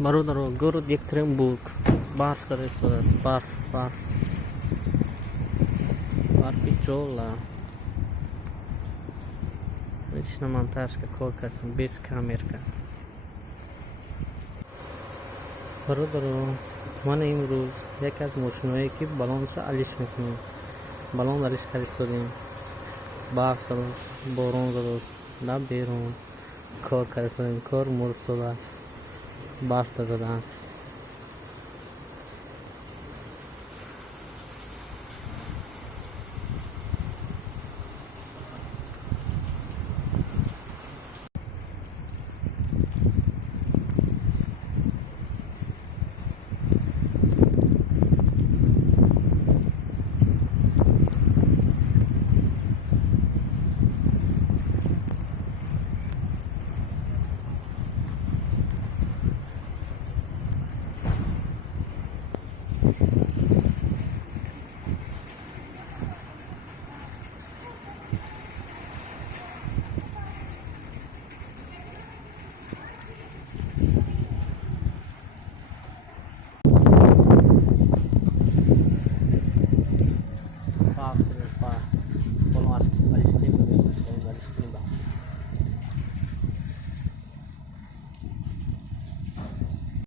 برادر گرد یک ترم بود برف سر استوده است. برفی جولا هیچ نمانتاش که کار کسیم 20 کامرکا برادر من امروز یک از ماشینایی که بالانش علیش میکنیم بالان علیش خریدیم برف سر است باران زده است نه بیرون کار کردیم کار مرد شده است برف زدن